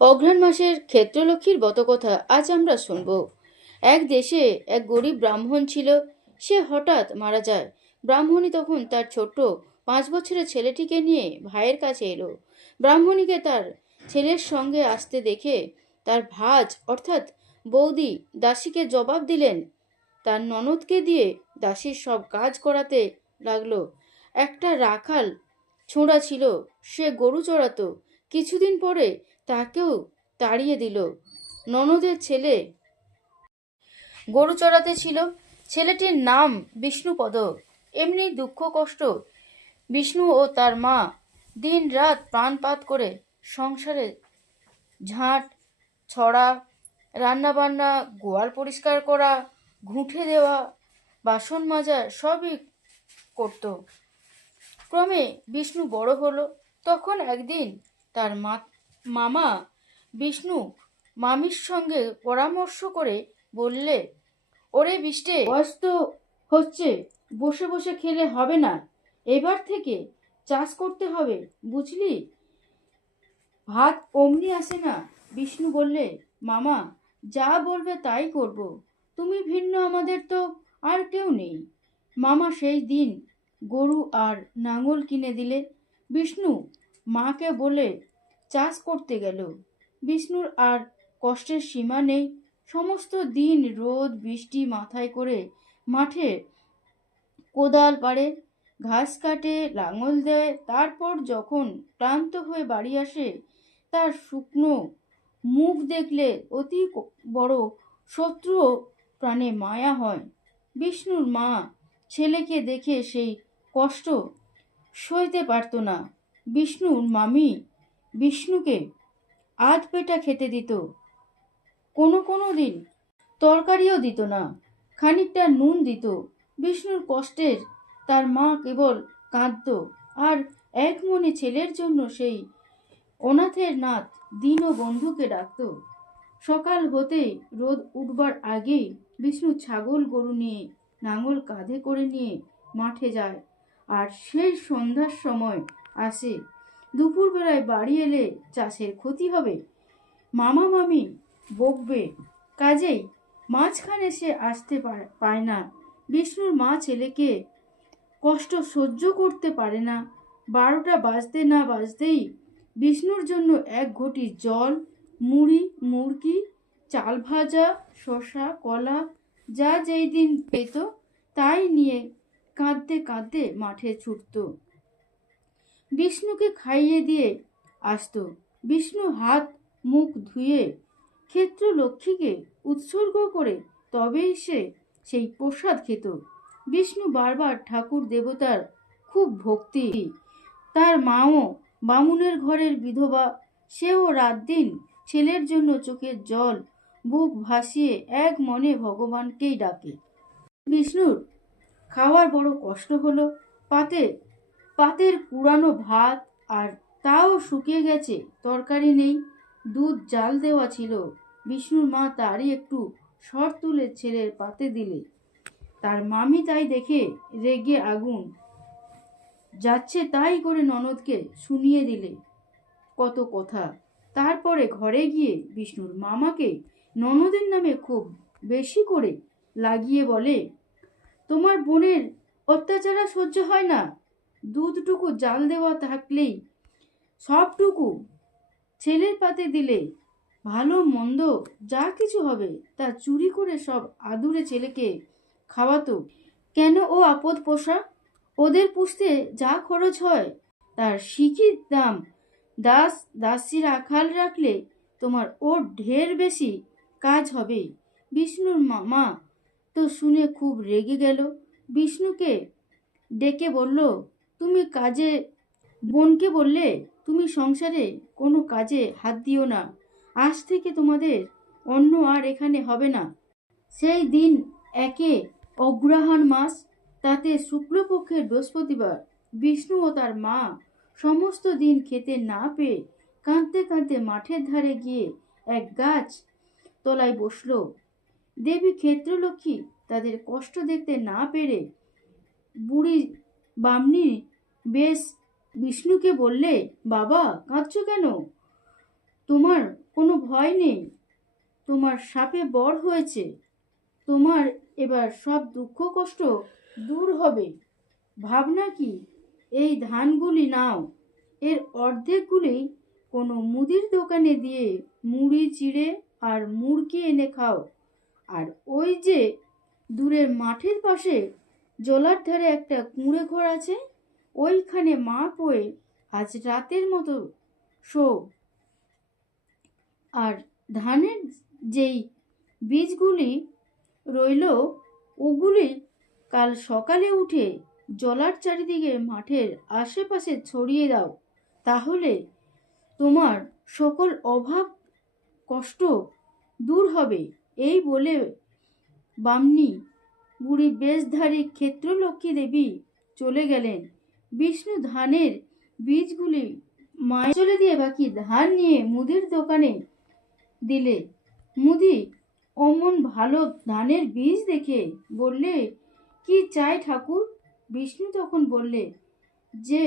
অঘ্রাণ মাসের ক্ষেত্রলক্ষ্মীর ব্রতকথা আজ আমরা শুনব। এক দেশে এক গরিব ব্রাহ্মণ ছিল। সে হঠাৎ মারা যায়। ব্রাহ্মণী তখন তার ছোট্ট 5 বছরের ছেলেটিকে নিয়ে ভাইয়ের কাছে এলো। ব্রাহ্মণীকে তার ছেলের সঙ্গে আসতে দেখে তার ভাজ অর্থাৎ বৌদি দাসীকে জবাব দিলেন। তার ননদকে দিয়ে দাসীর সব কাজ করাতে লাগলো। একটা রাখাল ছোঁড়া ছিল, সে গরু চড়াতো। কিছুদিন পরে তাকেও তাড়িয়ে দিল। ননদের ছেলে গরু চড়াতে ছিল। ছেলেটির নাম বিষ্ণুপদ। এমনি দুঃখ কষ্ট বিষ্ণু ও তার মা দিন রাত প্রাণপাত করে সংসারে ঝাঁট ছড়া, রান্নাবান্না, গোয়াল পরিষ্কার করা, ঘুঁটে দেওয়া, বাসন মাজা সবই করত। ক্রমে বিষ্ণু বড় হলো। তখন একদিন তার মামা বিষ্ণু মামির সঙ্গে পরামর্শ করে বললে, ওরে বিষ্টে, বয়স তো হচ্ছে, বসে বসে খেলে হবে না, এবার থেকে চাষ করতে হবে, বুঝলি? ভাত অমনি আসে না। বিষ্ণু বললে, মামা যা বলবে তাই করব, তুমি ভিন্ন, আমাদের তো আর কেউ নেই। মামা সেই দিন গরু আর নাঙল কিনে দিলে। বিষ্ণু মাকে বলে চাষ করতে গেল। বিষ্ণুর আর কষ্টের সীমা নেই। সমস্ত দিন রোদ বৃষ্টি মাথায় করে মাঠে কোদাল পাড়ে, ঘাস কাটে, লাঙল দেয়। তারপর যখন ক্লান্ত হয়ে বাড়ি আসে, তার শুকনো মুখ দেখলে অতি বড় শত্রুও প্রাণে মায়া হয়। বিষ্ণুর মা ছেলেকে দেখে সেই কষ্ট সইতে পারত না। বিষ্ণুর মামি বিষ্ণুকে আধ পেটা খেতে দিত, কোনো দিন তরকারিও দিত না, খানিকটা নুন দিত। বিষ্ণুর কষ্টের তার মা কেবল কাঁদত, আর এক মনে ছেলের জন্য সেই অনাথের নাথ দীন বন্ধুকে ডাকত। সকাল হতেই রোদ উঠবার আগেই বিষ্ণু ছাগল গরু নিয়ে নাঙল কাঁধে করে নিয়ে মাঠে যায়, আর সেই সন্ধ্যার সময় আসে। দুপুরবেলায় বাড়ি এলে চাষের ক্ষতি হবে, মামা মামি বকবে, কাজেই মাঝখানে সে আসতে পায় না। বিষ্ণুর মা ছেলেকে কষ্ট সহ্য করতে পারে না। 12টা বাজতে না বাজতেই বিষ্ণুর জন্য এক ঘটি জল, মুড়ি মুড়কি, চাল ভাজা, শসা, কলা, যা যেই দিন পেত তাই নিয়ে কাঁদতে কাঁদতে মাঠে ছুটত। বিষ্ণুকে খাইয়ে দিয়ে আসত। বিষ্ণু হাত মুখ ধুয়ে ক্ষেত্র লক্ষ্মীকে উৎসর্গ করে তবেই সে সেই প্রসাদ খেত। বিষ্ণু বারবার ঠাকুর দেবতার খুব ভক্তি। তার মাও বামুনের ঘরের বিধবা, সেও রাত দিন ছেলের জন্য চোখের জল বুক ভাসিয়ে এক মনে ভগবানকেই ডাকে। বিষ্ণুর খাওয়ার বড় কষ্ট হলো। পাতের কুড়ানো ভাত, আর তাও শুকিয়ে গেছে, তরকারি নেই। দুধ জাল দেওয়া ছিল, বিষ্ণুর মা তারই একটু সর তুলে ছেলের পাতে দিলে। তার মামি তাই দেখে রেগে আগুন, যাচ্ছে তাই করে ননদকে শুনিয়ে দিলে কত কথা। তারপরে ঘরে গিয়ে বিষ্ণুর মামাকে ননদের নামে খুব বেশি করে লাগিয়ে বলে, তোমার বোনের অত্যাচার সহ্য হয় না, দুধটুকু জাল দেওয়া থাকলেই সবটুকু ছেলের পাতে দিলে, ভালো মন্দ যা কিছু হবে তা চুরি করে সব আদুরে ছেলেকে খাওয়াতো। কেন ও আপদ পোষা? ওদের পুষতে যা খরচ হয় তার শিখির দাম দাসী রাখাল রাখলে তোমার ওর ঢের বেশি কাজ হবে। বিষ্ণুর মামা তো শুনে খুব রেগে গেল। বিষ্ণুকে ডেকে বলল, তুমি কাজে বোনকে বললে তুমি সংসারে কোনো কাজে হাত দিও না, আজ থেকে তোমাদের অন্য আর এখানে হবে না। সেই দিন একে অগ্রহায়ণ মাস, তাতে শুক্লপক্ষের বৃহস্পতিবার। বিষ্ণু ও তার মা সমস্ত দিন খেতে না পেয়ে কাঁদতে কাঁদতে মাঠের ধারে গিয়ে এক গাছ তলায় বসল। দেবী ক্ষেত্রলক্ষ্মী তাদের কষ্ট দেখতে না পেরে বুড়ি বামনি বেশ বিষ্ণুকে বললে, বাবা কাঁদছো কেন? তোমার কোনো ভয় নেই, তোমার সাপে বর হয়েছে, তোমার এবার সব দুঃখ কষ্ট দূর হবে। ভাবনা কি, এই ধানগুলি নাও, এর অর্ধেকগুলি কোনো মুদির দোকানে দিয়ে মুড়ি চিড়ে আর মুড়কি এনে খাও। আর ওই যে দূরের মাঠের পাশে জলার ধারে একটা কুঁড়ে ঘর আছে, ওইখানে মা পয়ে আজ রাতের মতো শো। আর ধানের যেই বীজগুলি রইল, ওগুলি কাল সকালে উঠে জলার চারিদিকে মাঠের আশেপাশে ছড়িয়ে দাও। তাহলে তোমার সকল অভাব কষ্ট দূর হবে। এই বলে বামনি বুড়ি বেশধারী ক্ষেত্রলক্ষ্মী দেবী চলে গেলেন। বিষ্ণু ধানের বীজগুলি মায়ে চলে দিয়ে বাকি ধান নিয়ে মুদির দোকানে দিলে। মুদি অমন ভালো ধানের বীজ দেখে বললে, কি চাই ঠাকুর? বিষ্ণু তখন বললে যে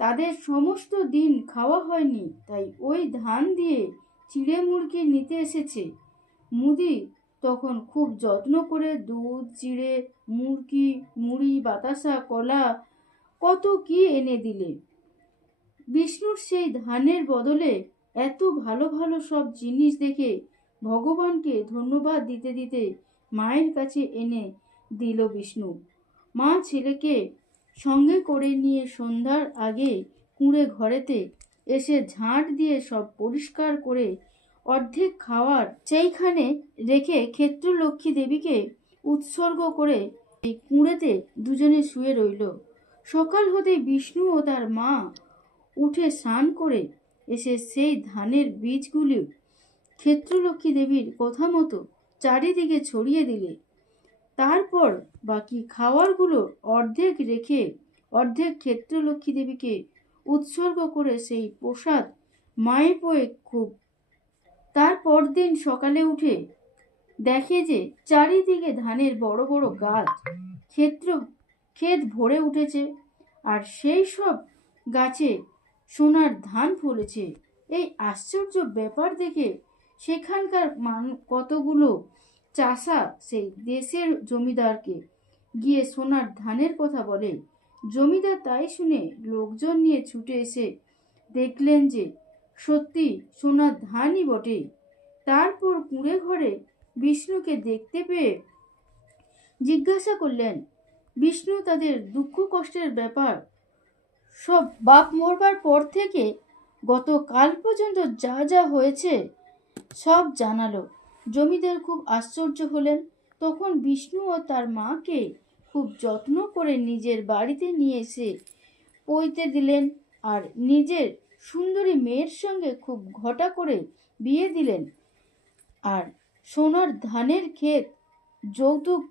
তাদের সমস্ত দিন খাওয়া হয়নি, তাই ওই ধান দিয়ে চিড়ে মুড়কি নিতে এসেছে। মুদি তখন খুব যত্ন করে দুধ, চিড়ে, মুড়কি, মুড়ি, বাতাসা, কলা কত কি এনে দিলে। বিষ্ণুর সেই ধানের বদলে এত ভালো ভালো সব জিনিস দেখে ভগবানকে ধন্যবাদ দিতে দিতে মায়ের কাছে এনে দিল বিষ্ণু। মা ছেলেকে সঙ্গে করে নিয়ে সন্ধ্যার আগে কুঁড়ে ঘরেতে এসে ঝাঁট দিয়ে সব পরিষ্কার করে অর্ধেক খাওয়ার সেইখানে রেখে ক্ষেত্রলক্ষ্মী দেবীকে উৎসর্গ করে এই কুঁড়েতে দুজনে শুয়ে রইল। সকাল হতে বিষ্ণু ও তার মা উঠে স্নান করে এসে সেই ধানের বীজগুলি ক্ষেত্রলক্ষ্মী দেবীর কথা মতো চারিদিকে ছড়িয়ে দিলে। তারপর বাকি খাওয়ারগুলো অর্ধেক রেখে অর্ধেক ক্ষেত্রলক্ষ্মী দেবীকে উৎসর্গ করে সেই প্রসাদ মায়ে পয়ে খুব। তার পরদিন সকালে উঠে দেখে যে চারিদিকে ধানের বড় বড় গাছ, ক্ষেত ভরে উঠেছে, আর সেই সব গাছে সোনার ধান ফলেছে। এই আশ্চর্য ব্যাপার দেখে সেখানকার কতগুলো চাষা সেই দেশের জমিদারকে গিয়ে সোনার ধানের কথা বলে। জমিদার তাই শুনে লোকজন নিয়ে ছুটে এসে দেখলেন যে সত্যি সোনার ধানই বটে। তারপর কুঁড়ে ঘরে বিষ্ণুকে দেখতে পেয়ে জিজ্ঞাসা করলেন। বিষ্ণু তাদের দুঃখ কষ্টের ব্যাপার সব বাপ মরবার পর থেকে গতকাল পর্যন্ত যা যা হয়েছে সব জানালো। জমিদার খুব আশ্চর্য হলেন। তখন বিষ্ণু ও তার মাকে খুব যত্ন করে নিজের বাড়িতে নিয়ে এসে পইতে দিলেন, আর নিজের সুন্দরী মেয়ের সঙ্গে খুব ঘটা করে বিয়ে দিলেন। আর সোনার ধানের ক্ষেত যৌতুক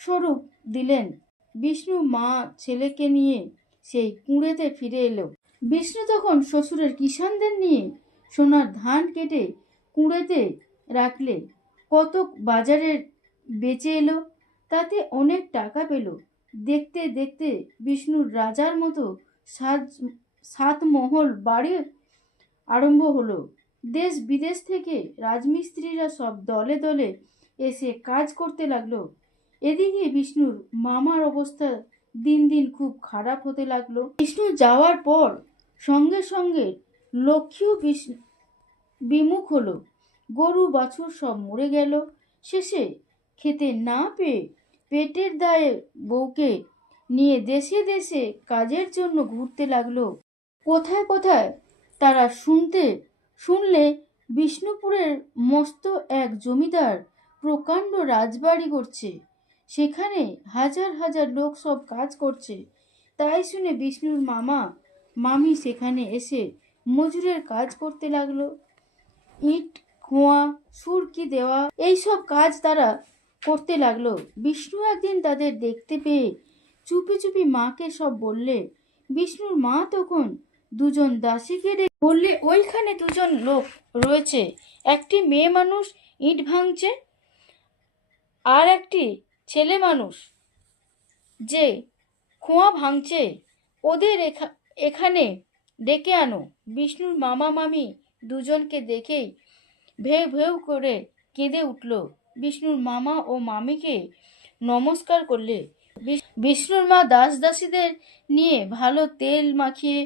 স্বরূপ দিলেন। বিষ্ণু মা ছেলেকে নিয়ে সেই কুঁড়েতে ফিরে এলো। বিষ্ণু তখন শ্বশুরের কিষানদের নিয়ে সোনার ধান কেটে কুঁড়েতে রাখলে। কত বাজারে বেচে এলো, তাতে অনেক টাকা পেল। দেখতে দেখতে বিষ্ণুর রাজার মতো সাত মহল বাড়ি আরম্ভ হলো। দেশ বিদেশ থেকে রাজমিস্ত্রিরা সব দলে দলে এসে কাজ করতে লাগলো। এদিকে বিষ্ণুর মামার অবস্থা দিন দিন খুব খারাপ হতে লাগলো। বিষ্ণু যাওয়ার পর সঙ্গে সঙ্গে লক্ষ্মীও বিমুখ হলো। গরু বাছুর সব মরে গেল। শেষে খেতে না পেয়ে পেটের দায়ে বউকে নিয়ে দেশে দেশে কাজের জন্য ঘুরতে লাগলো। কোথায় কোথায় তারা শুনলে বিষ্ণুপুরের মস্ত এক জমিদার প্রকাণ্ড রাজবাড়ি করছে, সেখানে হাজার হাজার লোক সব কাজ করছে। তাই শুনে বিষ্ণুর মামা মামি সেখানে এসে মজুরের কাজ করতে লাগলো। ইট খোয়া, সুরকি দেওয়া, এইসব কাজ তারা করতে লাগলো। বিষ্ণু একদিন তাদের দেখতে পেয়ে চুপি চুপি মাকে সব বললে। বিষ্ণুর মা তখন দুজন দাসীকে বললে, ওইখানে দুজন লোক রয়েছে, একটি মেয়ে মানুষ ইট ভাঙছে, আর একটি ছেলে মানুষ যে খোয়া ভাঙছে, ওদের এখানে ডেকে আনো। বিষ্ণুর মামা মামি দুজনকে দেখেই ভেউ ভেউ করে কেঁদে উঠল। বিষ্ণুর মামা ও মামিকে নমস্কার করলে। বিষ্ণুর মা দাস দাসীদের নিয়ে ভালো তেল মাখিয়ে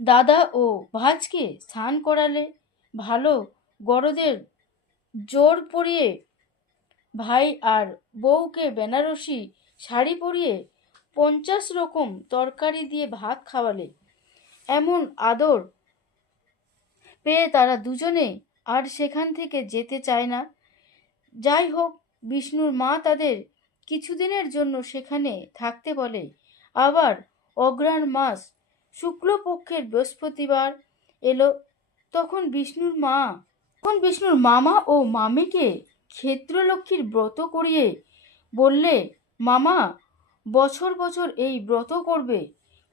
দাদা ও ভাজকে স্নান করালে। ভালো গরদের জোর পরিয়ে ভাই আর বউকে বেনারসি শাড়ি পরিয়ে 50 রকম তরকারি দিয়ে ভাত খাওয়ালে। এমন আদর পেয়ে তারা দুজনে আর সেখান থেকে যেতে চায় না। যাই হোক, বিষ্ণুর মা তাদের কিছুদিনের জন্য সেখানে থাকতে বলে। আবার অগ্রহায়ণ মাস শুক্লপক্ষের বৃহস্পতিবার এলো। তখন বিষ্ণুর মামা ও মামিকে ক্ষেত্রলক্ষ্মীর ব্রত করিয়ে বললে, মামা, বছর বছর এই ব্রত করবে,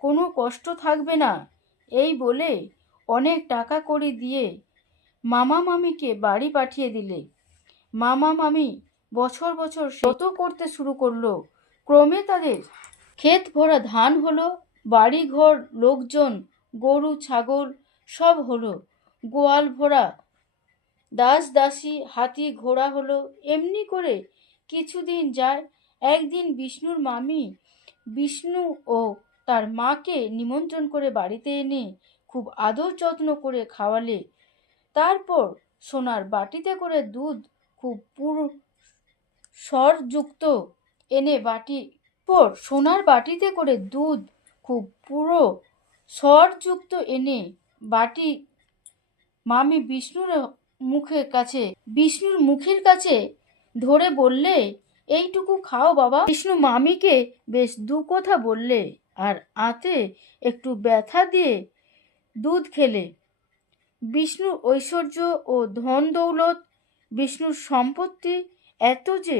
কোনো কষ্ট থাকবে না। এই বলে অনেক টাকা কড়ি দিয়ে মামা মামিকে বাড়ি পাঠিয়ে দিলে। মামা মামি বছর বছর ব্রত করতে শুরু করলো। ক্রমে তাদের ক্ষেত ভরা ধান হলো, বাড়ি ঘর, লোকজন, গরু ছাগল সব হলো, গোয়াল ভরা দাস দাসী, হাতি ঘোড়া হলো। এমনি করে কিছুদিন যায়। একদিন বিষ্ণুর মামি বিষ্ণু ও তার মাকে নিমন্ত্রণ করে বাড়িতে এনে খুব আদর যত্ন করে খাওয়ালে। তারপর সোনার বাটিতে করে দুধ খুব পুরো সরযুক্ত এনে বাটি মামি বিষ্ণুর মুখের কাছে ধরে বললে, এইটুকু খাও বাবা। বিষ্ণু মামিকে বেশ দু কথা বললে আর আঁতে একটু ব্যথা দিয়ে দুধ খেলে। বিষ্ণুর ঐশ্বর্য ও ধন দৌলত, বিষ্ণুর সম্পত্তি এত যে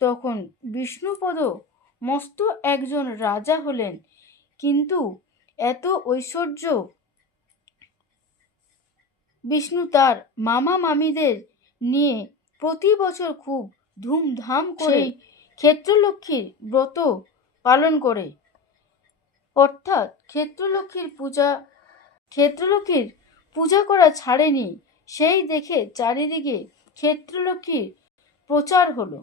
তখন বিষ্ণুপদ মস্ত একজন রাজা হলেন। কিন্তু এত ঐশ্বর্য বিষ্ণু তার মামা মামিদের নিয়ে প্রতি বছর খুব ধুমধাম করে ক্ষেত্রলক্ষ্মীর ব্রত পালন করে, অর্থাৎ ক্ষেত্রলক্ষ্মীর পূজা করা ছাড়েনি। সেই দেখে চারিদিকে ক্ষেত্রলক্ষ্মীর প্রচার হলো।